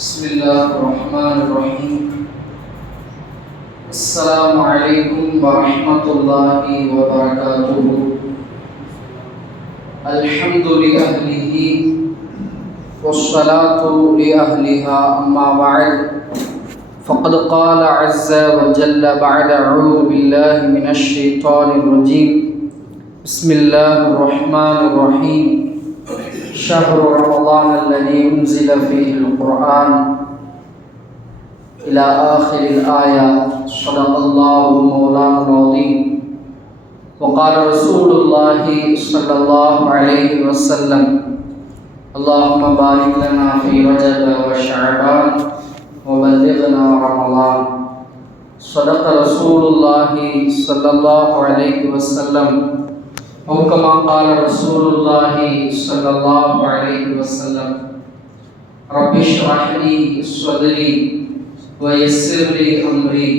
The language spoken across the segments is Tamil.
بسم الله الرحمن الرحيم. السلام عليكم ورحمة الله وبركاته. الحمد لأهله والصلاة لأهلها، أما بعد فقد قال عز وجل بعد أعوذ بالله من الشيطان الرجيم. بسم الله الرحمن الرحيم. شهر رمضان الذي أنزل فيه القرآن إلى آخر الآية. صدق الله مولانا العظيم. وقال رسول الله صلى الله عليه وسلم: اللهم بارك لنا في رجب وشعبان وبلغنا رمضان. صدق رسول الله صلى الله عليه وسلم أو كما قال رسول الله صلى الله عليه وسلم: رب اشرح لي صدري ويسر لي أمري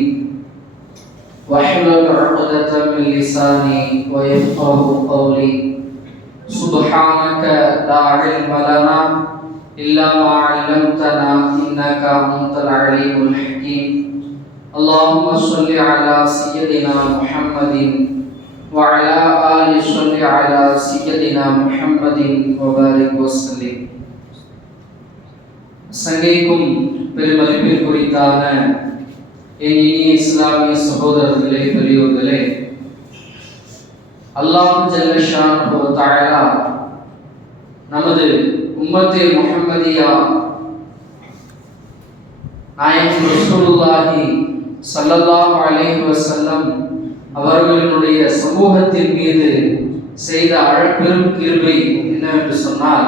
واحلل عقدة من لساني ويفقهوا قولي. سبحانك لا علم لنا إلا ما علمتنا إنك أنت العليم الحكيم. اللهم صل على سيدنا محمد وعلى آل صل على سيدنا محمد وبارك وسلم. சங்கைக்கும் பெருமதிப்பில் குறித்தான என் இனிய இஸ்லாமிய சகோதரர்களே, பெரியோர்களே, அல்லாஹ் ஜல்ல ஷானஹு வ தஆலா நமது உம்மத்தே முஹம்மதியா நாயகம் ரசூலுல்லாஹி ஸல்லல்லாஹு அலைஹி வஸல்லம் அவர்களுடைய சமூகத்தின் மீது செய்த அழப்பெரும் கிருபை என்னவென்று சொன்னால்,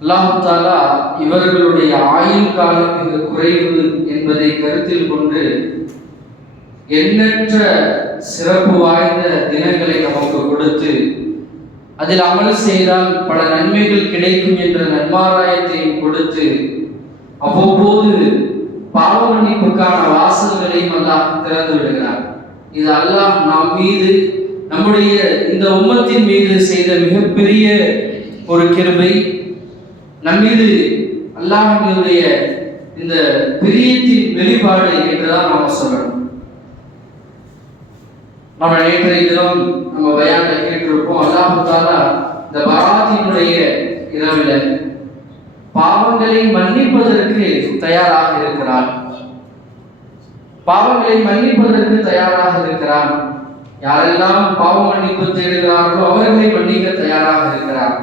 அல்லாஹ் தஆலா இவர்களுடைய ஆயுள் காலம் மிக குறைவு என்பதை கருத்தில் கொண்டு எண்ணற்ற சிறப்பு வாய்ந்த தினங்களை நமக்கு கொடுத்து, அதில் அமல் செய்தால் பல நன்மைகள் கிடைக்கும் என்ற நன்மாராயத்தையும் கொடுத்து, அவ்வப்போது பாவ மன்னிப்புக்கான வாசல்களையும் அல்லாஹ் திறந்து விடுகிறார். இது அல்லாஹ் நாம் மீது, நம்முடைய இந்த உம்மத்தின் மீது செய்த மிகப்பெரிய ஒரு கிருபை. நம்மீது அல்லாஹ்வுடைய இந்த பிரியத்தின் வெளிப்பாடு என்றுதான் நாம சொல்லணும். நம்ம நேற்றைய தினம் நம்ம பயான்ல கேட்டிருப்போம், அல்லாஹ் தஆலா இந்த பராத்தினுடைய இரவில பாவங்களை மன்னிப்பதற்கு தயாராக இருக்கிறார். பாவங்களை மன்னிப்பதற்கு தயாராக இருக்கிறார். யாரெல்லாம் பாவ மன்னிப்பு தேடுகிறார்களோ அவர்களை மன்னிக்க தயாராக இருக்கிறார்.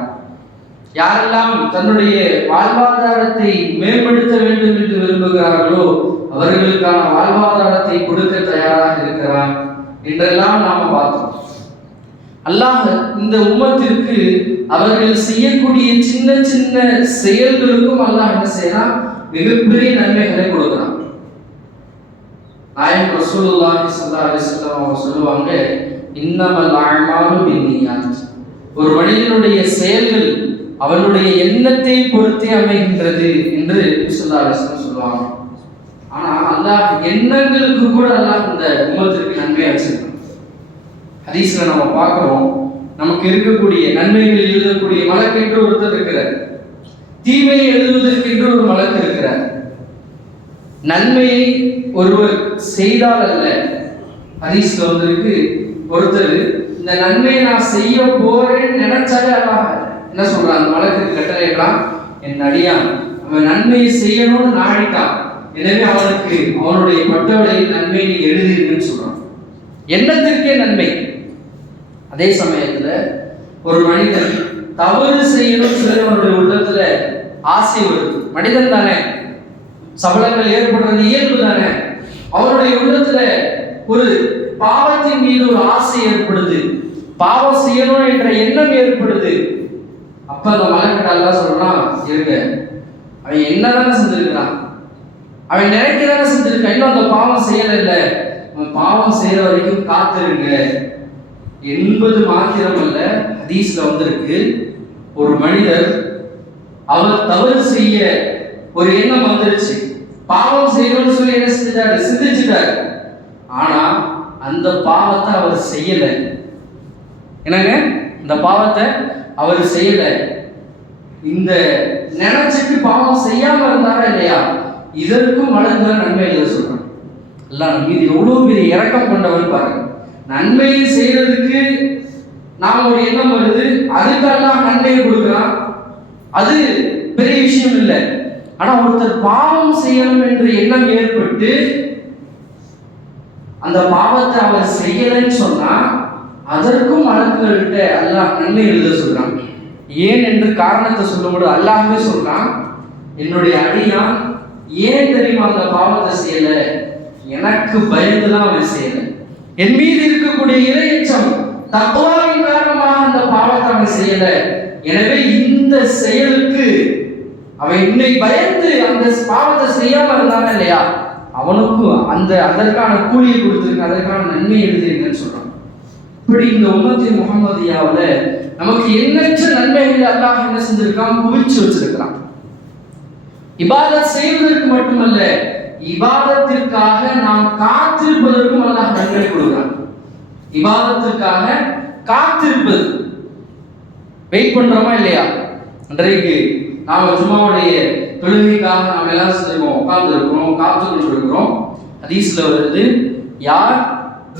யாரெல்லாம் தன்னுடைய வாழ்வாதாரத்தை மேம்படுத்த வேண்டும் என்று விரும்புகிறார்களோ அவர்களுக்கான வாழ்வாதாரத்தை கொடுக்க தயாராக இருக்கிறார் என்றெல்லாம் நாம பார்த்தோம். அல்லாஹ் இந்த உம்மத்திற்கு அவர்கள் செய்யக்கூடிய சின்ன சின்ன செயல்களுக்கும் அல்லாஹ் என்ன செய்யறான்? மிகப்பெரிய நன்மைகளை கொடுக்கிறான். நாயகம் ரசூலுல்லாஹி ஸல்லல்லாஹு அலைஹி வஸல்லம் அவங்க சொல்லுவாங்க, இன்னமல் அஅமாலு பின்னியாத். ஒரு மனிதனுடைய செயல்கள் அவனுடைய எண்ணத்தை பொறுத்தே அமைகின்றது என்று ஸல்லல்லாஹு அலைஹி வஸல்லம் சொல்லுவாங்க. ஆனா அல்லாஹ் எண்ணங்களுக்கு கூட அல்லாஹ் இந்த உம்மத்திற்கு நன்மை வச்சிருக்கான். ஹதீஸ்ல நம்ம பார்க்கிறோம், நமக்கு இருக்கக்கூடிய நன்மைகள் எழுதக்கூடிய மலக்கு என்று ஒருத்தர் இருக்கிறார், தீமையை எழுதுவதற்கு என்று ஒரு மலக்கு இருக்கிறார். நன்மையை ஒருவர் செய்தால் அல்ல, ஹதீஸ்ல வந்திருக்கு, ஒருத்தர் இந்த நன்மையை நான் செய்ய போறேன்னு நினைச்சாலே அல்லாஹ் என்ன சொல்றான்? அந்த மலக்கு கட்டளையிடலாம், என் அடியான் அவன் நன்மையை செய்யணும்னு நாடிட்டான், எனவே அவனுக்கு அவனுடைய பட்டவளையில் நன்மையை எழுதிருக்குன்னு சொல்றான். எண்ணத்திற்கே நன்மை. அதே சமயத்துல ஒரு மனிதன் தவறு செய்யணும்னு சொல்லி அவனுடைய உள்ளத்துல ஆசை வருது. மனிதன் தானே, சபலங்கள் ஏற்படுறது இயல்பு தானே. அவனுடைய உள்ளத்துல ஒரு பாவத்தின் மீது ஒரு ஆசை ஏற்படுது, பாவம் செய்யணும் என்ற எண்ணம் ஏற்படுது. அப்ப அந்த மலக்கிட்ட அல்லாஹ் சொல்றான், இருங்க, அவன் என்னதானே செஞ்சிருக்கிறான், அவன் நினைக்கதானே செஞ்சிருக்கான், இன்னும் அந்த பாவம் செய்யல இல்ல, அவன் பாவம் செய்யற வரைக்கும் காத்திருங்க என்பது மாத்திரம் அல்ல. ஹதீஸ்ல வந்திருக்கு, ஒரு மனிதர் அவர் தவறு செய்ய ஒரு எண்ணம் வந்துருச்சு, பாவம் செய்யணும்னு சொல்லி என்ன செஞ்சாரு? சிந்திச்சுட்டாரு. ஆனா அந்த பாவத்தை அவர் செய்யல. என்னங்க? அந்த பாவத்தை அவர் செய்யல. இந்த நினைச்சிட்டு பாவம் செய்யாம இருந்தாரா இல்லையா, இதற்கும் மலர்களை நன்மை எழுத சொல்றாங்க. எல்லாம் நம்ம மீது எவ்வளவு பெரிய இரக்கம் கொண்டவர் பாருங்க. நன்மை செய்யறதுக்கு நாம ஒரு எண்ணம் வருது, அதுக்கெல்லாம் நன்மையை கொடுக்குறான், அது பெரிய விஷயம் இல்லை. ஆனா ஒருத்தர் பாவம் செய்யணும் என்ற எண்ணம் ஏற்பட்டு அந்த பாவத்தை அவர் செய்யலன்னு சொன்னா அதற்கும் மலக்குகள்கிட்ட அல்லாஹ் நன்மை எழுத சொல்றான். ஏன் என்று காரணத்தை சொல்லும்போது அல்லாஹ்வே சொல்றான், என்னுடைய அடியான் ஏன் தெரியுமா அந்த பாவத்தை செய்யல, எனக்கு பயந்துதான் அவன் செய்யல. என் மீது இருக்கக்கூடிய இறையச்சம் தக்வாவின் காரணமாக அந்த பாவத்தை அவன் செய்யல. எனவே இந்த செயலுக்கு அவன் என்னை பயந்து அந்த பாவத்தை செய்யாம இருந்தானே இல்லையா, அவனுக்கும் அதற்கான கூலியை கொடுத்திருக்க, அதற்கான நன்மை எழுதியிருக்கேன்னு சொல்றான். இப்படி இந்த உம்மத்தின் முஹம்மதியாவில் நமக்கு எண்ணற்ற நன்மைகள் அல்லாஹ் என்ன செஞ்சிருக்கான், குவிச்சு வச்சிருக்கிறான். இபாதத் செய்வதற்கு மட்டுமல்ல, இபாதத்திற்காக நாம் காத்திருப்பதற்கும் அல்லாஹ் நன்மை கொடுக்கிறான். இபாதத்திற்காக காத்திருப்பது, வெயிட் பண்றோமா இல்லையா? அன்றைக்கு நாம ஜும்மாவுடைய தொழுகைக்காக நாம் எல்லாம் செஞ்சிருக்கோம், உட்கார்ந்து இருக்கிறோம், காத்துக்கிட்டு இருக்கிறோம். ஹதீஸ்ல வருது, யார்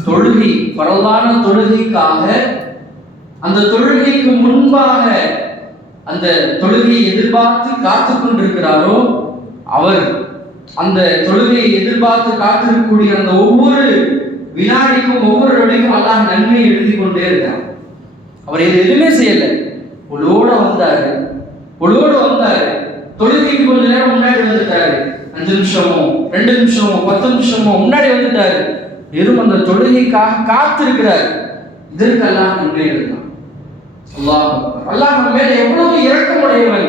தொழுகை பரவான தொழுகைக்காக அந்த தொழுகைக்கு முன்பாக அந்த தொழுகையை எதிர்பார்த்து காத்து கொண்டிருக்கிறாரோ, அவர் அந்த தொழுகையை எதிர்பார்த்து காத்திருக்கக்கூடிய அந்த ஒவ்வொரு வினாடிக்கும் ஒவ்வொரு நொடிக்கும் அல்லாஹ் நன்மையை எழுதி கொண்டே இருக்கிறார். அவர் இது எதுவுமே செய்யல, ஒளோட வந்தாரு, தொழுகைக்கு கொஞ்ச நேரம் முன்னாடி வந்துட்டாரு, 5 நிமிஷமோ 2 நிமிஷமோ 10 நிமிஷமோ முன்னாடி வந்துட்டாரு, வெறும் அந்த தொழுகைக்காக காத்திருக்கிறார். இதற்கு அல்லாஹ் நன்மை எழுதினான். அல்லாஹ் நம்ம மேல எவ்வளவு இரக்கமுடையவன்,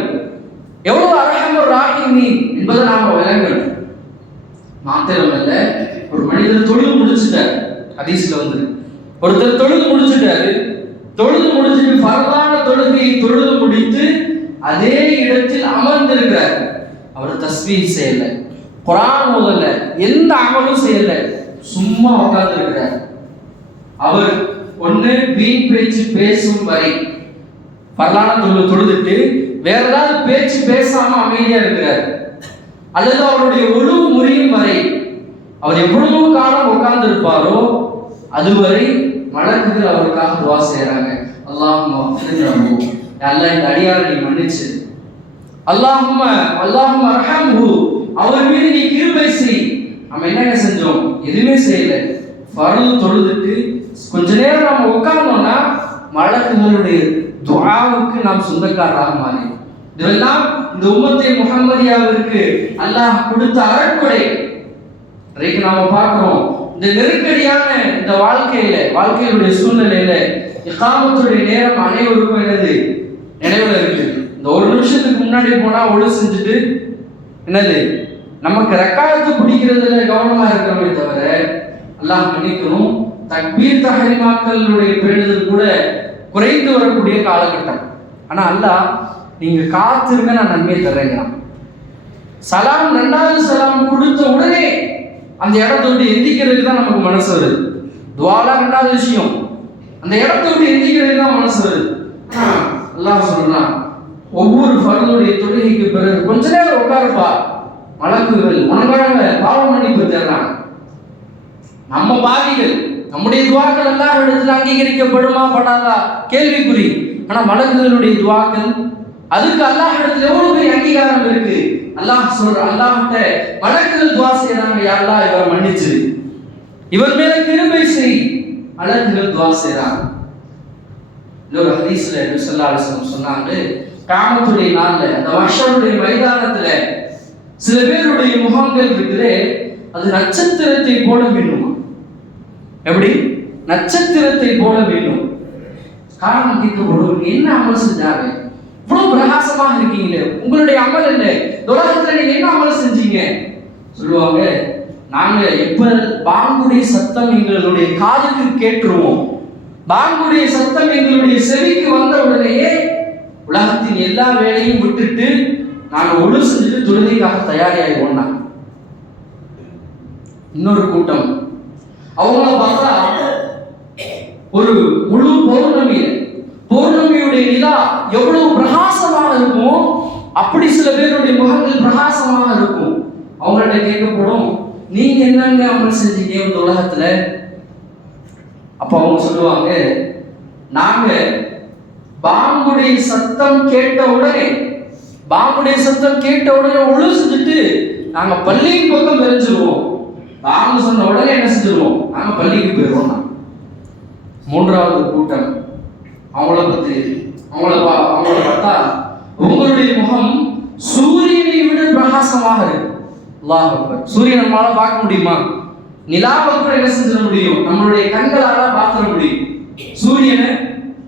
எவ்வளவு அர்ஹமர் ராஹீமீன் என்பதை நாம விளங்கணும். மாத்திரமல்ல, ஒரு மனிதர் தொழுது முடிச்சுட்டார், ஹதீஸ்ல வந்து ஒருத்தர் தொழுது முடிச்சுட்டாரு, தொழுது முடிச்சுட்டு ஃபர்தான தொழுகையை தொழுது முடித்து அதே இடத்தில் அமர்ந்திருக்கிறார். அவர் தஸ்பீஹ் செய்யல, குர்ஆன் ஓதல, எந்த அமலும் செய்யல, சும்மா உட்கார்ந்து இருக்கிறார். அவர் ஒண்ணு வீண் பேச்சு பேசும் வரை ஃபர்லான தொழுதுட்டு வேற ஏதாவது பேச்சு பேசாம அமைதியா இருக்கிறார், அல்லது அவருடைய ஒழுங்கு முறியும் வரை, அவர் எவ்வளவு காலம் உட்கார்ந்து இருப்பாரோ அதுவரை மலக்குகள் அவருக்காக துஆ செய்யறாங்க. அல்லாஹும்ம ஃபிர்லஹு, அல்லாஹ் இந்த அடியாரை நீ மன்னிச்சு, அல்லாஹும்ம அர்ஹம்ஹு, அவர் மீது நீ கிருபை செய். நம்ம என்ன செஞ்சோம், எதுவுமே செய்யல, ஃபர்து தொழுதுட்டு கொஞ்ச நேரம் நாம உட்கார்ந்தோம்னா மலக்குகளுடைய துஆவுக்கு நாம் சொந்தக்காரராக மாறி. இதெல்லாம் இந்த உம்மத்தை முஹம்மதியாவிற்கு அல்லாஹ் கொடுத்த அருட்கொடை. இன்றைக்கு நாம பார்க்கிறோம், இந்த நெருக்கடியான இந்த வாழ்க்கையுடைய சூழ்நிலையில இகாமத்துடைய நேரம் அனைவருக்கும் என்னது நினைவுல இருக்கு. இந்த 1 நிமிஷத்துக்கு முன்னாடி போனா ஒழு செஞ்சுட்டு என்னது நமக்கு ரக்காயத்து பிடிக்கிறதுல கவனமா இருக்கிறோமே தவிர, அல்லாஹ் மன்னிக்கணும், தக்பீர் தஹரீமாக்களுடைய பேணுதல் கூட குறைந்து வரக்கூடிய காலகட்டம். ஆனா அல்லாஹ் நீங்க காத்திருங்க, நான் நன்மையை தர்றேங்கிறான். சலாம் 2வது சலாம் கொடுத்த உடனே அந்த இடத்த விட்டு எந்திக்கிறதுக்கு தான் நமக்கு மனசு வருது. துஆலா 2வது விஷயம், அந்த இடத்த விட்டு எந்திக்கிறதுக்கு தான் மனசு வருது. அல்லாஹ் சொல்றான், ஒவ்வொரு ஃபர்துடைய தொழுகைக்கு பிறகு கொஞ்ச நேரம் உட்காருப்பா, மலக்குகள் உனக்காக பாவ மன்னிப்பு தர்றாங்க. நம்ம பாவிகள், நம்முடைய துஆக்கள் அல்லாஹ் இடத்துல அங்கீகரிக்கப்படுமா படாதா கேள்விக்குறி. ஆனா மலக்குகளுடைய துஆக்கள், அதுக்கு அல்லாஹ் இடத்துல எவ்வளவு பெரிய அங்கீகாரம் இருக்கு. அல்லாஹ்கிட்ட மலக்குகள் துஆ செய்றாங்க, யா அல்லாஹ் இவரை மன்னிச்சிரு, இவர் மேல கிருபை செய். மலக்குகள் துஆ செய்றாங்க. இன்னொரு ஹதீஸ்ல நபி ஸல்லல்லாஹு அலைஹி வஸல்லம் சொன்னாங்க, கியாமத்துடைய நாள்ல அந்த மஹ்ஷருடைய மைதானத்துல சில பேருடைய முகங்கள் இருக்குதே, அது நட்சத்திரத்தை போல மின்னுமா. எப்படி? நட்சத்திரத்தை போல மின்னும். காரணம் கேட்கப்படும், என்ன அமல் செஞ்சாங்க, இவ்வளவு பிரகாசமாக இருக்கீங்களே, உங்களுடைய அமல் என்ன, உலகத்துல நீங்க என்ன அமல் செஞ்சீங்க? சொல்லுவாங்க, நாங்க எப்ப பாங்குடைய சத்தம் எங்களுடைய காதுக்கு கேட்டுருவோம், பாங்குடைய சத்தம் எங்களுடைய செவிக்கு வந்த உடனேயே உலகத்தின் எல்லா வேலையும் விட்டுட்டு நாங்க ஒழு செஞ்சுட்டு தொழுகைக்காக தயாரியாகிவோம். இன்னொரு கூட்டம், அவங்கள பார்த்தா ஒரு முழு பௌர்ணமியுடைய சூரியனுடைய நிலா எவ்வளவு பிரகாசமாக இருக்கும், அப்படி சில பேருடைய முகங்கள் பிரகாசமாக இருக்கும். அவங்கள்ட்ட கேட்கப்படும், நீங்க என்னங்க அமல் செஞ்சீங்க இந்த உலகத்துல? அப்ப அவங்க சொல்லுவாங்க, நாங்க பாம்புடைய சத்தம் கேட்ட உடனே ஒழு செஞ்சுட்டு நாங்க பள்ளியின் பக்கம் தெரிஞ்சிருவோம். பாம்பு சொன்ன உடனே என்ன செஞ்சிருவோம்? நாங்க பள்ளிக்கு போயிடுவோம். மூன்றாவது கூட்டம் அவங்கள பார்த்தா, உங்களுடைய முகம் சூரியனை விட பிரகாசமாக இருக்கு. அல்லாஹ் அக்பர். சூரியன் நம்மளால பார்க்க முடியுமா? நிலாவை கூட என்ன செஞ்சிட முடியும்? நம்மளுடைய கண்களால பார்த்துட முடியும். சூரியனை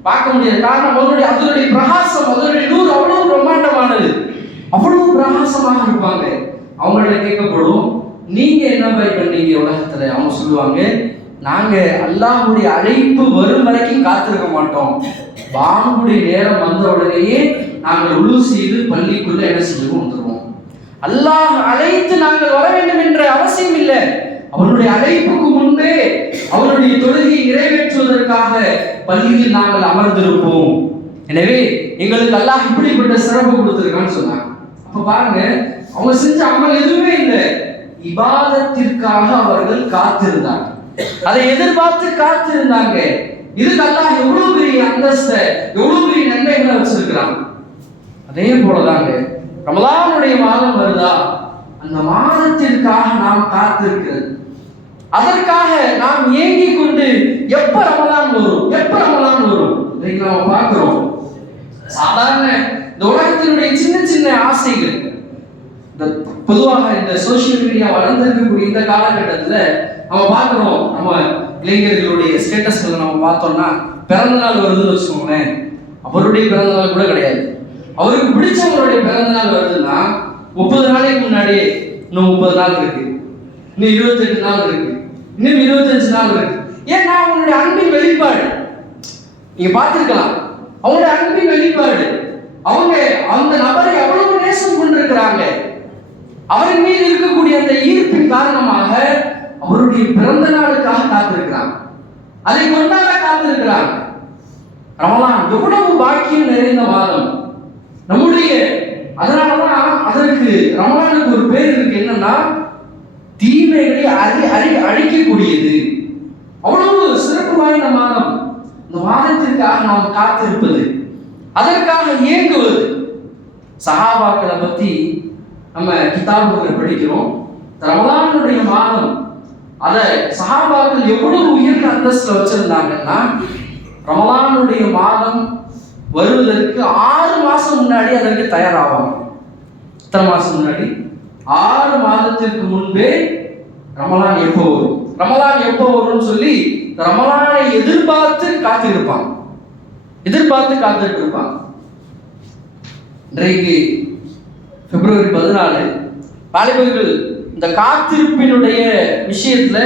பார்க்க முடியாது. காரணம் அதனுடைய பிரகாசம், அதனுடைய நூறு அவ்வளவு பிரம்மாண்டமானது, அவ்வளவு பிரகாசமாக இருப்பாங்க. அவங்கள்ட்ட கேட்கப்படும், நீங்க என்ன பண்ணீங்க உலகத்துல? அவங்க சொல்லுவாங்க, நாங்க அல்லாஹ்வுடைய அழைப்பு வரும் வரைக்கும் காத்திருக்க மாட்டோம். பாங்குடைய நேரம் வந்த உடனேயே நாங்கள் உழு செய்து பள்ளிக்குள்ள என்ன செஞ்சுருவோம், வந்துருவோம். அல்லாஹ் அழைத்து நாங்கள் வர வேண்டும் என்ற அவசியம் இல்லை. அவனுடைய அழைப்புக்கு முன்பே அவனுடைய தொழுகையை நிறைவேற்றுவதற்காக பள்ளியில் நாங்கள் அமர்ந்திருப்போம். எனவே எங்களுக்கு அல்லாஹ் இப்படிப்பட்ட சிறப்பு கொடுத்திருக்கான்னு சொன்னாங்க. அப்ப பாருங்க, அவங்க செஞ்ச அமல் எதுவுமே இல்லை, இபாதத்திற்காக அவர்கள் காத்திருந்தாங்க, அதை எதிர்பார்த்து காத்திருந்தாங்க. இதுக்கு அல்லாஹ் எவ்வளவு பெரிய அந்தஸ்தை, எவ்வளவு பெரிய நன்மைகளை வச்சிருக்கிறாங்க. அதே போலதாங்க ரமலானுடைய மாதம் வருதா, அந்த மாதத்திற்காக நாம் காத்திருக்கிறது, அதற்காக நாம் ஏங்கிக் கொண்டு எப்ப ரமலான் வரும் இன்னைக்கு நாம பார்க்கிறோம். சாதாரண இந்த உலகத்தினுடைய சின்ன சின்ன ஆசைகள், இந்த பொதுவாக இந்த சோசியல் மீடியா வளர்ந்திருக்கக்கூடிய இந்த காலகட்டத்தில் நம்ம பார்க்கிறோம். நம்ம இளைஞர்களுடைய ஸ்டேட்டஸ்களை நம்ம பார்த்தோம்னா, பிறந்த நாள் வருதுன்னு வச்சுக்கோங்களேன், அவருடைய பிறந்த நாள் கூட கிடையாது, அவருக்கு பிடிச்சவங்களுடைய பிறந்த நாள் வருதுன்னா 30 நாளைக்கு முன்னாடியே இன்னும் 30 நாள் இருக்கு, இன்னும் 28 நாள் இருக்கு, இன்னும் 25 நாள் இருக்கு. ஏன்னா அவங்களுடைய அன்பின் வெளிப்பாடு நீங்க பார்த்திருக்கலாம். அவங்களுடைய அன்பின் வெளிப்பாடு, அவங்க அந்த நபரை எவ்வளவு நேசம் கொண்டிருக்கிறாங்க, அவரின் மீது இருக்கக்கூடிய அந்த ஈர்ப்பின் காரணமாக அவருடைய பிறந்த நாளுக்காக காத்திருக்கிறாங்க, அதை கொண்டாட காத்திருக்கிறாங்க. ரமலான் எவ்வளவு பாக்கியம் நிறைந்த மாதம் நம்முடைய. அதனாலதான் அதற்கு ரமலானுக்கு ஒரு பேர் இருக்கு, என்னன்னா தீமைகளை அழிக்கக்கூடியது. அவ்வளவு சிறப்பு வாய்ந்த மாதம். இந்த மாதத்திற்காக நாம் காத்திருப்பது, அதற்காக இயங்குவது. சஹாபாக்களை பத்தி நம்ம கிதாபுகளை படிக்கிறோம். ரமலானுடைய மாதம் அதை சஹாபாக்கள் எவ்வளவு உயர்ந்த அந்தஸ்துல வச்சிருந்தாங்கன்னா, ரமலானுடைய மாதம் வருவதற்கு 6 மாசம் முன்னாடி அதற்கு தயாராவாங்க. எத்தனை மாசம் முன்னாடி? 6 மாதத்திற்கு முன்பே ரமலான் எப்போ வரும்னு சொல்லி ரமலானை எதிர்பார்த்து காத்திருப்பாங்க. இன்றைக்கு பிப்ரவரி 14. வாலிபர்கள் இந்த காத்திருப்பினுடைய விஷயத்துல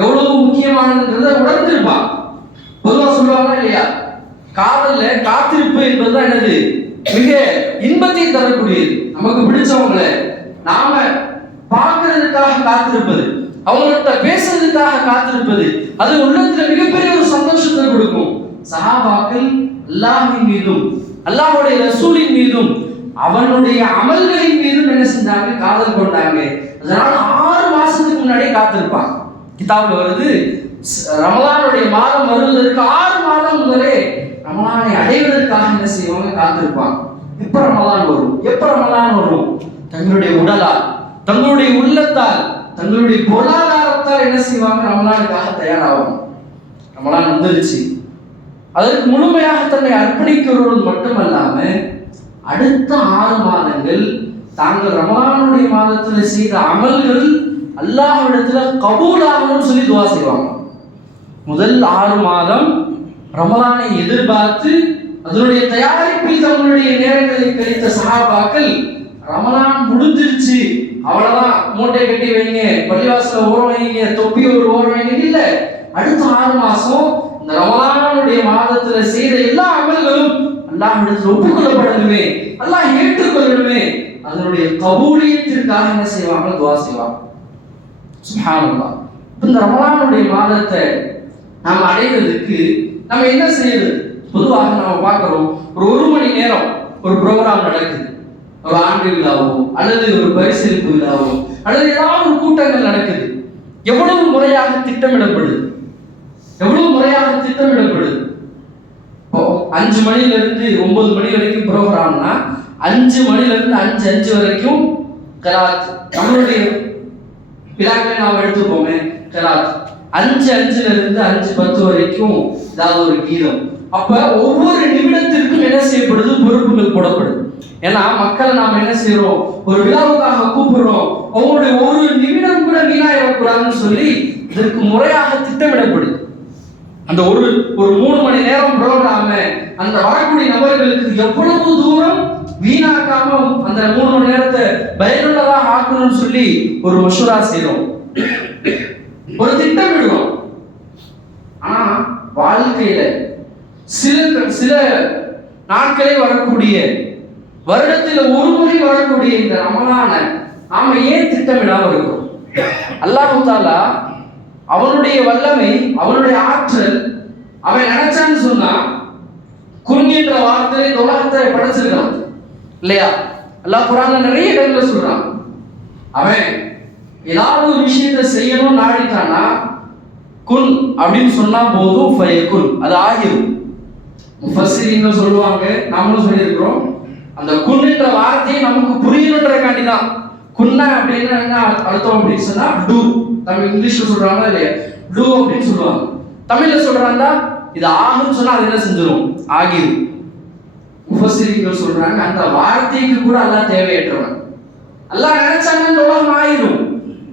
எவ்வளவு முக்கியமானதுங்கிறத உணர்ந்திருப்பாங்க. பொதுவாக சொல்லுவாங்க இல்லையா, காதல்ல காத்திருப்பு என்பதுதான் என்னது, மிக இன்பத்தை தரக்கூடியது. நமக்கு பிடிச்சவங்களை நாம பார்க்கறதுக்காக காத்திருப்பது, அவங்கள்ட்ட பேசுறதுக்காக காத்திருப்பது, அது உள்ளத்துல மிகப்பெரிய ஒரு சந்தோஷத்தை கொடுக்கும். சஹாபாக்கள் அல்லாஹ்வின் மீதும் அல்லாஹ்வுடைய ரசூலின் மீதும் அவனுடைய அமல்களின் மீதும் என்ன செஞ்சாங்க, காதல் கொண்டாங்க. அதனால 6 மாசத்துக்கு முன்னாடியே காத்திருப்பாங்க. கிதாபுல வருது, ரமலானுடைய மாதம் வருவதற்கு 6 மாதம் முதலே ரமலானை அடைவதற்காக என்ன செய்வாங்க, காத்திருப்பாங்க. எப்ப ரமலான் வரும்? தங்களுடைய உடலால், தங்களுடைய உள்ளத்தால், தங்களுடைய பொருளாதாரத்தால் என்ன செய்வாங்க, ரமலானுக்காக தயாராகும். ரமலான் வந்துருச்சு, அதற்கு முழுமையாக தன்னை அர்ப்பணிக்கிறவர்கள் மட்டுமல்லாம அடுத்த 6 மாதங்கள் தாங்கள் ரமலானுடைய மாதத்துல செய்த அமல்கள் அல்லாஹ்விடத்துல கபூலாகணும்னு சொல்லி துவா செய்வாங்க. முதல் 6 மாதம் ரமலானை எதிர்பார்த்து அதனுடைய தயாரிப்பில் தங்களுடைய நேரங்களை கழித்த சஹாபாக்கள், ரமலான் முடிஞ்சிருச்சு, அவ்வளவுதான், மூட்டை கட்டி வைங்க, பள்ளிவாசல ஓரம் வைங்க, தொப்பி ஒரு ஓரம் வைங்க, இல்ல, அடுத்த 6 மாசம் இந்த ரமலானுடைய மாதத்துல செய்த எல்லா அமல்களும் அல்லாஹ்விடத்தில் ஒப்புக்கொள்ளப்படணுமே, அல்லாஹ் ஏற்றுக்கொள்ளணுமே, அதனுடைய கபூலியத்திற்காக என்ன செய்வாங்க, துவா செய்வாங்க. சுப்ஹானல்லாஹ். இந்த ரமலானுடைய மாதத்தை நாம் அடைவதற்கு நம்ம என்ன செய்யறது? பொதுவாக நாம பார்க்கிறோம், ஒரு மணி நேரம் ஒரு ப்ரோக்ராம் நடக்குது, ஒரு ஆண்டு விழாவோ அல்லது ஒரு பரிசீலிப்பு விழாவோ அல்லது ஏதாவது ஒரு கூட்டங்கள் நடக்குது. எவ்வளவு முறையாக திட்டமிடப்படுது, எவ்வளவு முறையாக திட்டமிடப்படுது. 5 மணில இருந்து 9 மணி வரைக்கும் ப்ரோக்ராம்னா 5 மணில இருந்து 5:05 வரைக்கும் கராத். நம்மளுடைய விழாக்களை நாம் எடுத்துப்போமே, கராத் 5:05 இருந்து 5:10 வரைக்கும் ஏதாவது ஒரு கீதம். அப்ப ஒவ்வொரு நிமிடத்திற்கும் என்ன செய்யப்படுது, பொறுப்புகள் போடப்படுது. ஏன்னா மக்களை நாம் என்ன செய்யறோம், ஒரு விழாவுக்காக கூப்பிடுறோம், அவங்களுடைய ஒரு நிமிடம் கூட வீணாயிடக்கூடாதுன்னு சொல்லி இதற்கு முறையாக திட்டமிடப்படுது. அந்த ஒரு 3 மணி நேரம் ப்ரோக்ராம் அந்த வரக்கூடிய நபர்களுக்கு எவ்வளவு தூரம் வீணாக்காம அந்த 3 மணி நேரத்தை பயனுள்ளதாக ஆக்கணும்னு சொல்லி ஒரு மஷூரா செய்யறோம், ஒரு திட்டமிடுறோம். ஆனா வாழ்க்கையில சில நாட்களே வரக்கூடிய, வருடத்தில் ஒரு முறை வரக்கூடிய இந்த ரமலான நாம ஏன் திட்டமிடாம இருக்கிறோம்? அல்லாஹ் தஆலா அவனுடைய வல்லமை, அவனுடைய ஆற்றல், அவன் நினைச்சான்னு சொன்னா குன் என்ற வார்த்தை உலகத்தை படைச்சிருக்கான் இல்லையா? அல்லாஹ் குர்ஆன்ல நிறைய இடங்கள்ல சொல்றான். அவன் ஏதாவது ஒரு விஷயத்தை செய்யணும் நாடிட்டானா குன் அப்படின்னு சொன்னா போதும், ஃபயகுன், அது ஆகிரும். முஃபஸ்ஸிரீன்கள் சொல்லுவாங்க, நாமளும் சொல்லியிருக்கிறோம், அந்த குன் என்ற வார்த்தையை நமக்கு புரியணுன்றதுக்காண்டி தான். குன்னா அப்படின்னா என்ன அர்த்தம் அப்படின்னு சொன்னா டூ, தமிழ் இங்கிலீஷ்ல சொல்றாங்க இல்லையா, டூ அப்படின்னு சொல்லுவாங்க. தமிழ்ல சொல்றாங்க இது ஆகுன்னு சொன்னா அது என்ன செஞ்சிடும், ஆகிரும். முஃபஸ்ஸிரீன்கள் சொல்றாங்க அந்த வார்த்தைக்கு கூட அல்லாஹ் தேவையற்றவன். அல்லாஹ் நினைச்சாங்க இந்த உலகம் ஆயிரும்.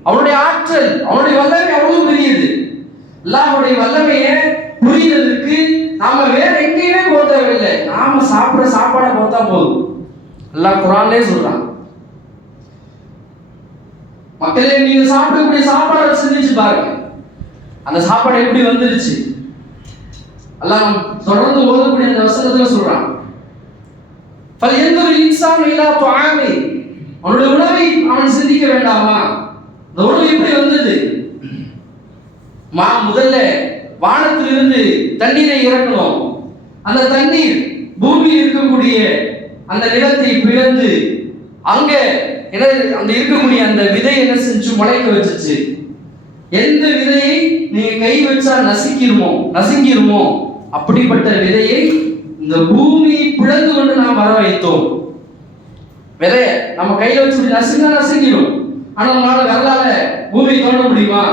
அவனுடைய ஆற்றல், அவனுடைய வல்லமை அவ்வளவு பெரியது. அல்லாஹ்வுடைய வல்லமையை புரியறதுக்கு நாம வேற எங்கேயுமே போக தேவையில்லை, நாம சாப்பிட சாப்பாடை பார்த்தா போதும். அல்லாஹ் குர்ஆன்லயே சொல்றான், மக்களே நீங்க சாப்பிடக்கூடிய சாப்பாடை சிந்திச்சு பாருங்க, அந்த சாப்பாடு எப்படி வந்துருச்சு. அல்லாஹ் தொடர்ந்து ஓதக்கூடிய அந்த வசனத்துல சொல்றான், ஃபல்யன்துர் இன்சானு இலா துஆமி, அவனுடைய உணவை அவன் சிந்திக்க வேண்டாமா? இந்த உணவு எப்படி வந்தது? முதல்ல வானத்திலிருந்து தண்ணீரை இறக்கணும், அந்த தண்ணீர் பூமியில் இருக்கக்கூடிய அந்த நிலத்தை பிளந்து அங்க அந்த இருக்கக்கூடிய அந்த விதை என்ன செஞ்சு முளைக்க வச்சுச்சு. எந்த விதையை நீங்க கை வச்சா நசுங்கிருமோ அப்படிப்பட்ட விதையை இந்த பூமியை பிளந்து கொண்டு நாம் வர வைத்தோம். விதைய நம்ம கையில வச்சு நசுங்கிடும், ஆனா நம்மளால வரலால பூமியை தோண்ட முடியுமா?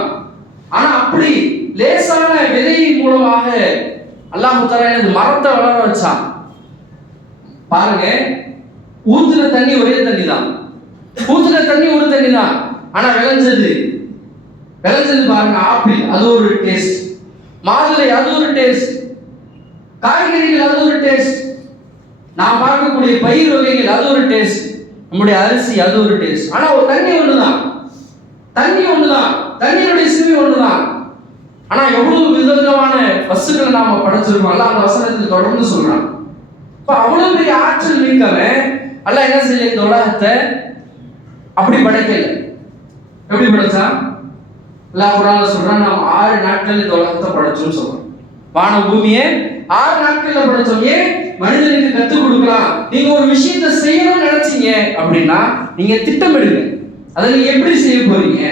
ஆனா அப்படி லேசான விதையின் மூலமாக அல்லாஹ் தஆலா இந்த மரத்தை வளர வச்சான். பாருங்க, ஊத்துன தண்ணி ஒரே தண்ணி தான், ஊத்துன தண்ணி ஒரு தண்ணி தான், ஆனா விளைஞ்சது பாருங்க, ஆப்பிள் அது ஒரு டேஸ்ட், மாதுளை அது ஒரு டேஸ்ட், காய்கறிகள் அது ஒரு டேஸ்ட், நான் பார்க்கக்கூடிய பயிர் வகைகள் அது ஒரு டேஸ்ட், நம்முடைய அரிசி அது ஒரு டேஸ்ட். ஆனா ஒரு தண்ணி ஒண்ணுதான், தண்ணியுடைய சுவை ஒண்ணுதான். ஆனா எவ்வளவு விதவிதமான வஸ்துக்களை நாம படைச்சிருக்கோம். அல்லாஹ் அந்த வசனத்தில் தொடர்ந்து சொல்றான். இப்ப அவ்வளவு பெரிய ஆற்றல் மிக்கவன் அல்லாஹ் என்ன செய்யல, இந்த உலகத்தை அப்படி படைக்கல. எப்படி படைச்சான்? அல்லாஹ் குர்ஆன்ல சொல்றான், நாம் 6 நாட்கள் இந்த உலகத்தை படைச்சோம்னு சொல்றோம். வான பூமியை 6 நாட்கள்ல படைச்சோம். ஏன்? மனிதனுக்கு கற்றுக் கொடுக்கலாம். நீங்க ஒரு விஷயத்தை செய்யணும்னு நினைச்சீங்க அப்படின்னா நீங்க திட்டமிடுங்க, அதை நீங்க எப்படி செய்ய போறீங்க,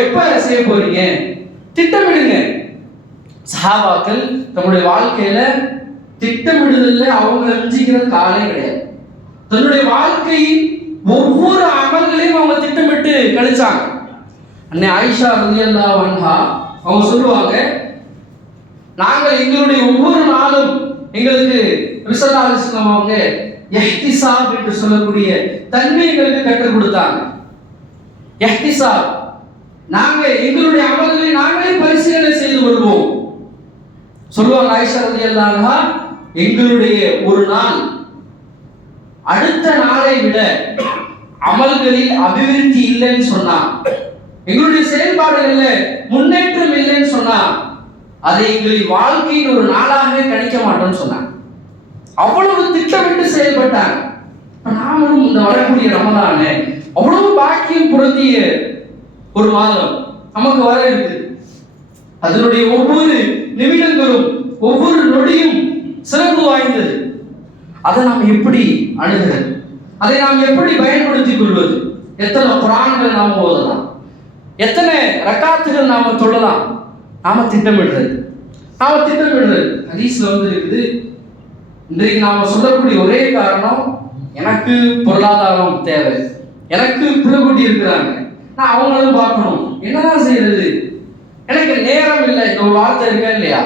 எப்ப செய்ய போறீங்க, திட்டமிடுங்க. சஹாபாக்கள் தன்னுடைய வாழ்க்கையில திட்டமிடுதல்ல அவங்க அஞ்சிக்கிற காலே கிடையாது. தன்னுடைய வாழ்க்கையின் ஒவ்வொரு அமல்களையும் அவங்க திட்டமிட்டு கழிச்சாங்க. அன்னை ஆயிஷா ரலியல்லாஹு அன்ஹா அவங்க சொல்லுவாங்க, நாங்கள் எங்களுடைய ஒவ்வொரு நாளும் எங்களுக்கு நபி ஸல்லல்லாஹு அலைஹி வஸல்லம் அவங்க இஹ்திசாப் என்று சொல்லக்கூடிய தன்மை எங்களுக்கு கற்றுக் கொடுத்தாங்க. இஹ்திசாப், நாங்க எங்களுடைய அமல்களை நாங்களே பரிசீலனை செய்து கொள்வோம். சொல்லுவாங்க ஆயிஷா ரலியல்லாஹு அன்ஹா, எங்களுடைய ஒரு நாள் அடுத்த நாளை விட அமல்களில் அபிவிருத்தி இல்லைன்னு சொன்னா, எங்களுடைய செயல்பாடுகள்ல முன்னேற்றம் இல்லைன்னு சொன்னா, அதை எங்களின் வாழ்க்கையின் ஒரு நாளாகவே கணிக்க மாட்டோம்னு சொன்னாங்க. அவ்வளவு திட்டமிட்டு செயல்பட்டாங்க. நாமளும் இந்த வரக்கூடிய ரமலானை அவ்வளவு பாக்கியம் பொருந்திய ஒரு மாதம் நமக்கு வர இருக்கு. அதனுடைய ஒவ்வொரு நிமிடங்களும் ஒவ்வொரு நொடியும் சிறப்பு வாய்ந்தது. அதை நாம் எப்படி அணுகிறது, அதை நாம் எப்படி பயன்படுத்திக் கொள்வது? எத்தனை குர்ஆன்கள் நாம் ஓதலாம், எத்தனை ரக்காத்துகள் நாம தொழலாம்? நாம திட்டமிடுறது. ஹதீஸ்ல இருக்குது, இன்றைக்கு நாம சொல்லக்கூடிய ஒரே காரணம், எனக்கு பொருளாதாரம் தேவை, எனக்கு பிள்ளைக்குட்டி இருக்கிறாங்க, நான் அவங்களும் பார்க்கணும், என்னதான் செய்யறது, எனக்கு நேரம் இல்லை. இந்த ஒரு வார்த்தை இருக்கா இல்லையா?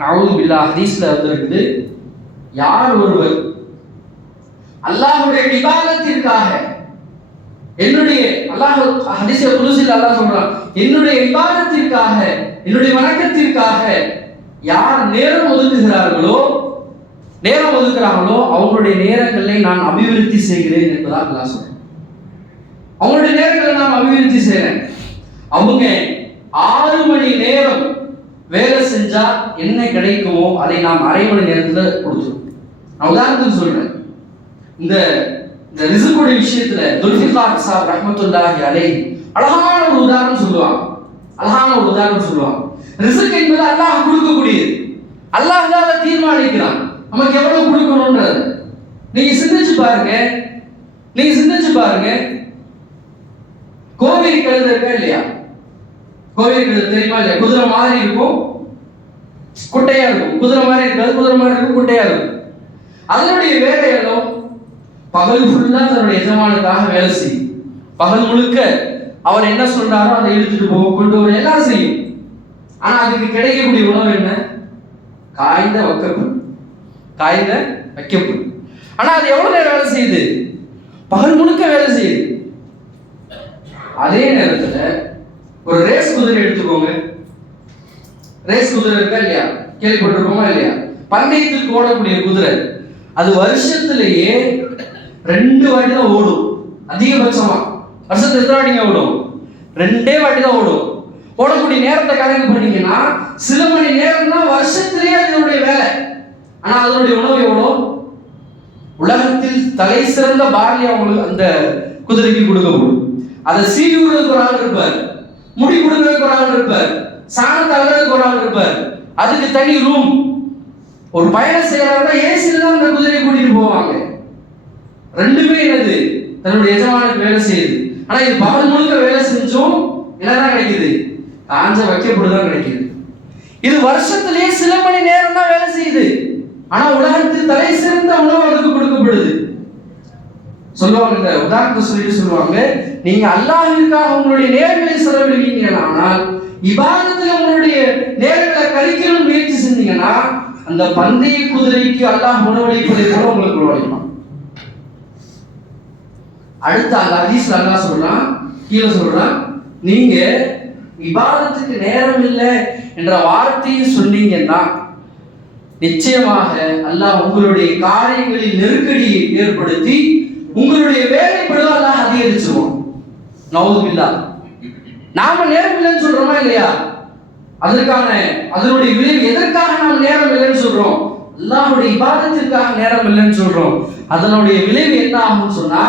நஅூது பில்லாஹ். ஹதீஸ்ல இருக்குது, யார் ஒருவர் அல்லாஹ்வுடைய இபாதத்திற்காக, என்னுடைய அல்லாஹ் ஹதீஸ்ல குதுஸில் அல்லாஹ் சொல்றான், என்னுடைய இபாதத்திற்காக, என்னுடைய வணக்கத்திற்காக யார் நேரம் ஒதுக்குகிறார்களோ அவங்களுடைய நேரங்களை நான் அபிவிருத்தி செய்கிறேன் என்பதாக அல்லாஹ் சொல்றான். அவங்களுடைய நேரங்களை நான் அபிவிருத்தி செய்றேன். அவங்க 6 மணி நேரம் வேலை செஞ்சா என்ன கிடைக்குமோ அதை நாம் அரை மணி நேரத்துல கொடுத்துருவோம். நான் உதாரணத்துக்கு சொல்றேன், இந்த ரிஸ்குடைய விஷயத்துல துல்ஃபிகார் சாப் ரஹ்மத்துல்லாஹி அலைஹி அழகான ஒரு உதாரணம் சொல்லுவாங்க. ரிஸ்க் என்பது அல்லாஹ் கொடுக்கக்கூடியது. அல்லாஹ் தான் அதை தீர்மானிக்கிறான் நமக்கு எவ்வளவு கொடுக்கணும்ன்றது. நீங்க சிந்திச்சு பாருங்க. கோவேரி கழுதை இருக்கா இல்லையா? கோவேரி கழுதை தெரியுமா இல்லையா? குதிரை மாதிரி இருக்கும், குட்டையா இருக்கும். குதிரை மாதிரி இருக்காது, குதிரை மாதிரி இருக்கும், குட்டையா இருக்கும். அதனுடைய வேலைகளும் பகல் ஃபுல்லா தன்னுடைய எஜமானுக்காக வேலை செய்யும். பகல் முழுக்க அவர் என்ன சொல்றாரோ அதை இழுத்துட்டு போக, கொண்டு வர எல்லாம் செய்யும். ஆனா அதுக்கு கிடைக்கக்கூடிய உணவு என்ன? காய்ந்த வைக்கப்புல். ஆனா அது எவ்வளவு நேரம் வேலை செய்யுது? பகல் முழுக்க வேலை செய்யுது. அதே நேரத்துல ஒரு ரேஸ் குதிரை எடுத்துக்கோங்க. ரேஸ் குதிரை இருக்கா இல்லையா? கேள்விப்பட்டிருக்கோமா இல்லையா? பந்தயத்துக்கு ஓடக்கூடிய குதிரை, அது வருஷத்திலேயே 2 வாட்டி தான் ஓடும். அதிகபட்சமா வருஷத்துல எத்தனை வாட்டிங்க ஓடும்? 2 வாட்டி தான் ஓடும். ஓடக்கூடிய நேரத்தை கணக்கு பண்ணீங்கன்னா சில மணி நேரம் தான் வருஷத்திலேயே அதனுடைய வேலை. ஆனா அதனுடைய உணவு எவ்வளோ? உலகத்தில் தலை சிறந்த பார்லி அவங்களுக்கு அந்த குதிரைக்கு கொடுக்கப்படும். அதை சீவி விடுறதுக்கு ஒரு ஆள் இருப்பார், முடி கொடுக்கறதுக்கு ஒரு ஆள் இருப்பார், சாணத்தை அழுறதுக்கு ஒரு ஆள் இருப்பார், அதுக்கு தனி ரூம். ஒரு பயணம் செய்யறாங்க, ஏசில தான் அந்த குதிரையை கூட்டிட்டு போவாங்க. 2மே என்னது? தன்னுடைய எஜமானுக்கு வேலை செய்யுது. ஆனா இது பகல் முழுக்க வேலை செஞ்சும் என்னதான் கிடைக்குது? காஞ்ச வைக்கப்படுதான் கிடைக்குது. இது வருஷத்திலேயே சில மணி நேரம் தான் வேலை செய்யுது. ஆனா உலகத்தில் தலை சிறந்த உணவு அதுக்கு கொடுக்கப்படுது. சொல்லுவாங்க, இந்த உதாரணத்தை சொல்லுவாங்க, நீங்க அல்லாஹ்விற்காக உங்களுடைய நேரங்களை செலவிடுவீங்கனால், இபாதத்தில் உங்களுடைய நேரங்களை கழிக்கணும் முயற்சி செஞ்சீங்கன்னா, அந்த பந்தய குதிரைக்கு அல்லாஹ் உணவளிப்பதை போல உங்களுக்கு உணவளிப்பான். அடுத்த அந்த ஹதீஸ்ல அல்லாஹ் சொல்றான், கீழே சொல்றான், நீங்க இபாதத்துக்கு நேரம் இல்லை என்ற வார்த்தையை சொன்னீங்கன்னா நிச்சயமாக அல்லாஹ் உங்களுடைய காரியங்களில் நெருக்கடியை ஏற்படுத்தி உங்களுடைய வேலைப்படு அல்லாஹ் அதிகரிச்சிருவோம். நவுது பில்லாஹ். நாம நேரம் இல்லைன்னு சொல்றோமா இல்லையா? அதனுடைய விளைவு எதற்காக நாம் நேரம் இல்லைன்னு சொல்றோம்? அல்லாஹ்வுடைய இபாதத்திற்காக நேரம் இல்லைன்னு சொல்றோம். அதனுடைய விளைவு என்ன ஆகும்னு சொன்னா,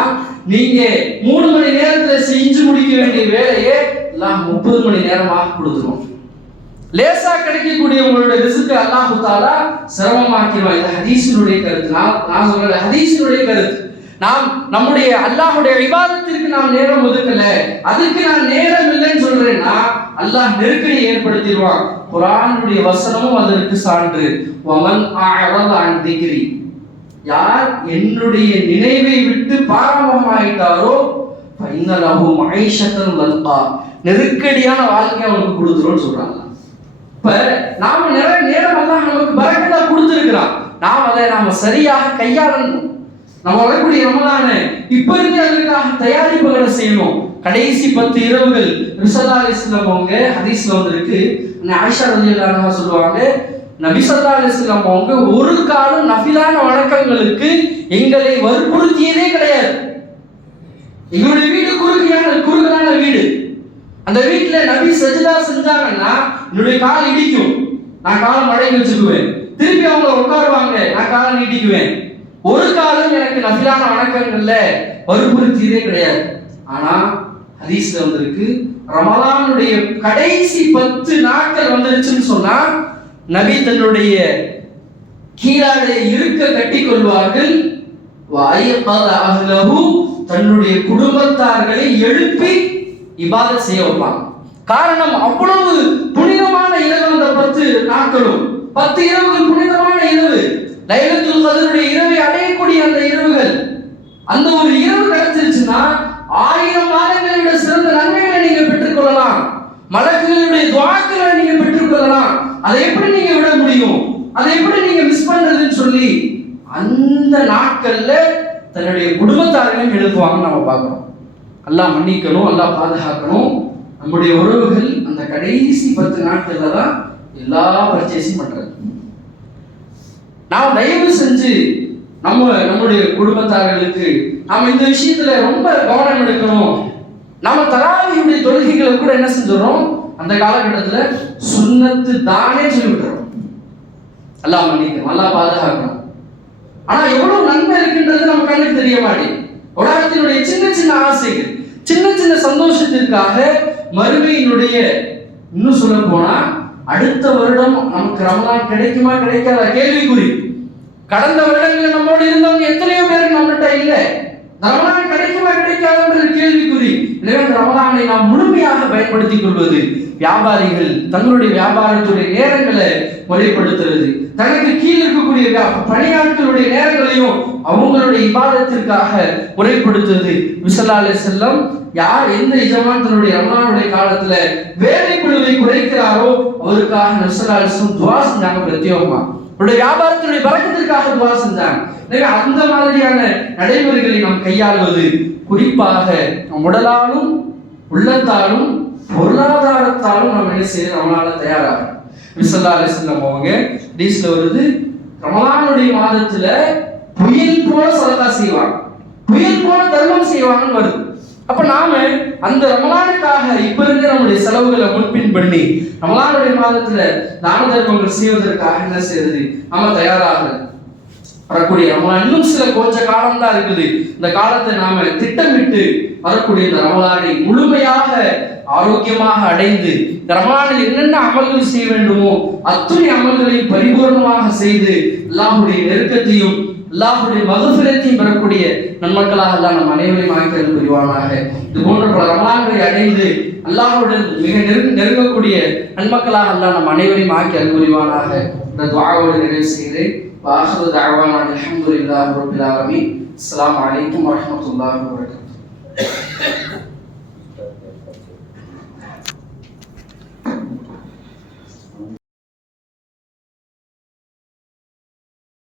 நீங்க 3 மணி நேரத்துல செஞ்சு முடிக்க வேண்டிய வேலையை அல்லாஹ் 30 மணி நேரமாக கொடுத்துருவோம். லேசா கிடைக்கக்கூடிய உங்களுடைய ரிஸ்க் அல்லாஹ் தஆலா சிரமமாக்கிடுவான். இது ஹதீஸினுடைய கருத்து. நான் சொல்ற ஹதீஸினுடைய கருத்து. நாம் நம்முடைய அல்லாஹ்வுடைய இபாதத்திற்கு நாம் நேரம் ஒதுக்கல, அதுக்கு நான் நேரம் இல்லைன்னு சொல்றேன்னா அல்லாஹ் நெருக்கடியை ஏற்படுத்திடுவான். குர்ஆனுடைய வசனமும் அதற்கு சான்று. வமன் அஅரத அன் திக்ரி, யார் என்னுடைய நினைவை விட்டு பாரமாயிட்டாரோ ஃபைனலஹு மஈஷத்தன் லல்கா, நெருக்கடியான வாழ்க்கையை அவனுக்கு கொடுத்துருன்னு சொல்றாங்க. இப்ப நாம நிறைய நேரம் அல்லாஹ் நமக்கு பரக்கத்தா கொடுத்திருக்கிறான். நாம சரியாக கையாளணும். நம்ம வரக்கூடிய ரமலான இப்ப இருந்து அதற்காக தயாரிப்புகளை செய்யணும். கடைசி 10 இரவுகள் ரிசல்லல்லாஹு அலைஹி வஸல்லம் அவங்க ஹதீஸ்ல வந்திருக்கு, ஆயிஷா ரலியல்லாஹு அன்ஹா சொல்லுவாங்க, நபி ஸல்லல்லாஹு அலைஹி வஸல்லம் அவங்க ஒரு காலம் நஃபிலான வணக்கங்களுக்கு எங்களை வற்புறுத்தியதே கிடையாது. எங்களுடைய வீடு குறுகலான வீடு. அந்த வீட்டுல நபி சஜ்தா செஞ்சாங்கன்னா என்னுடைய கால் இடிக்கும், நான் காலை மடக்கி வச்சுக்குவேன். திருப்பி அவங்க உட்காருவாங்க, நான் காலை நீட்டிக்குவேன். ஒரு காலம் எனக்கு நஃபிலான வணக்கங்கள்ல வற்புறுத்தியதே கிடையாது. ஆனா ஹதீஸ்ல வந்திருக்கு, ரமலானுடைய கடைசி 10 நாட்கள் வந்துருச்சுன்னு சொன்னா நபி தன்னுடைய கீழாடை இருக்க கட்டிக் கொள்வார்கள். தன்னுடைய குடும்பத்தார்களை எழுப்பி இபாதத் செய்ய வைப்பாங்க. காரணம், அவ்வளவு புனிதமான இரவு அந்த 10 நாட்களும். 10 இரவுகள் புனிதமான இரவு. லைலத்துல் கத்ருடைய இரவை அடையக்கூடிய அந்த இரவுகள். அந்த ஒரு இரவு கிடைச்சிருச்சுன்னா 1000 மாதங்களை விட சிறந்த நன்மைகளை நீங்க பெற்றுக்கொள்ளலாம். மலக்குகளுடைய துஆக்களை நீங்க பெற்றுக்கொள்ளலாம். அதை எப்படி நீங்க விட முடியும்? அதை எப்படி நீங்க மிஸ் பண்றதுன்னு சொல்லி அந்த நாட்கள்ல தன்னுடைய குடும்பத்தாரையும் எழுப்புவாங்க. நம்ம பார்க்கிறோம். அல்லாஹ் மன்னிக்கணும், அல்லாஹ் பாதுகாக்கணும். நம்முடைய உறவுகள் அந்த கடைசி 10 நாட்கள்ல தான் எல்லா பர்ச்சேஸும் பண்றது. நாம் தயவு செஞ்சு நம்முடைய குடும்பத்தார்களுக்கு நாம் இந்த விஷயத்துல ரொம்ப கவனம் எடுக்கணும். நாம தராவியுடைய தொழுகைகளை கூட என்ன செஞ்சிடறோம், அந்த காலகட்டத்துல சுன்னத்து தானே சொல்லிவிட்டுறோம். அல்லாஹ் மன்னிக்கணும், அல்லாஹ் பாதுகாக்கணும். ஆனா எவ்வளவு நன்மை இருக்குன்றது நம்ம கண்ணுக்கு தெரிய மாட்டேங்குது. உலகத்தினுடைய சின்ன சின்ன ஆசைகள், சின்ன சின்ன சந்தோஷத்திற்காக மறுமையினுடைய, இன்னும் சொல்ல போனா அடுத்த வருடம் நமக்கு ரமலான் கிடைக்குமா கிடைக்காதா கேள்விக்குறி. கடந்த வருடங்களில் நம்மோடு இருந்தவங்க எத்தனையோ பேருக்கு நம்மகிட்ட இல்லை. ரமலான் கிடைக்குமா கிடைக்காதுன்றது கேள்விக்குறி. எனவே ரமலானை நாம் முழுமையாக பயன்படுத்திக் கொள்வது. வியாபாரிகள் தங்களுடைய வியாபாரத்துடைய நேரங்களை முறைப்படுத்துறது, தனக்கு கீழ் இருக்கக்கூடிய பணியாட்களுடைய நேரங்களையும் அவங்களுடைய இபாதத்திற்காக முறைப்படுத்துவது. ஸல்லல்லாஹு அலைஹி வஸல்லம் யார் எந்த எஜமான் தன்னுடைய ரமலானுடைய காலத்துல வேலை பளுவை குறைக்கிறாரோ அவருக்காக ஸல்லல்லாஹு அலைஹி வஸல்லம் துஆ செஞ்சாங்க. பிரத்யேகமா அவருடைய வியாபாரத்தினுடைய பரக்கத்திற்காக துஆ செஞ்சாங்க. எனவே அந்த மாதிரியான நடைமுறைகளை நாம் கையாள்வது, குறிப்பாக நம் உடலாலும் உள்ளத்தாலும் பொருளாதாரத்தாலும் நாம் என்ன செய்ய ரமலான தயாராக. ஸல்லல்லாஹு அலைஹி வஸல்லம் அவங்க ஹதீஸ்ல வருது, ரமலானுடைய மாதத்துல புயல் போல சதகா செய்வாங்க, புயல் போல தர்மம் செய்வாங்கன்னு வருது. அப்ப நாம அந்த ரமலானுக்காக இப்ப இருக்க நம்முடைய செலவுகளை முன்பின் பண்ணி ரமலானுடைய மாதத்துல தான தர்மங்கள் செய்வதற்காக என்ன செய்யறது, நாம தயாராக வரக்கூடிய ரமலான் இன்னும் சில கொஞ்ச காலம் தான் இருக்குது. இந்த காலத்தை நாம திட்டமிட்டு வரக்கூடிய இந்த ரமலானை முழுமையாக ஆரோக்கியமாக அடைந்து ரமலானில் என்னென்ன அமல்கள் செய்ய வேண்டுமோ அத்துணை அமல்களையும் பரிபூர்ணமாக செய்து அல்லாஹ்வுடைய நெருக்கத்தையும் அல்லாஹ்வுடைய மக்ஃபிரத்தையும் பெறக்கூடிய நன்மக்களாக அல்லாஹ் நம் அனைவரையும் ஆக்கியது புரிவானாக. இது போன்ற பல ரமலான்களை அடைந்து அல்லாஹ்வுடன் மிக நெருங்கக்கூடிய நன்மக்களாக அல்லாஹ் நம் அனைவரையும் ஆக்கியது புரிவானாக. இந்த துஆவோடு நிறைவு செய்கிறேன். وآخر دعوانا الحمد لله رب العالمين. السلام عليكم ورحمة الله وبركاته.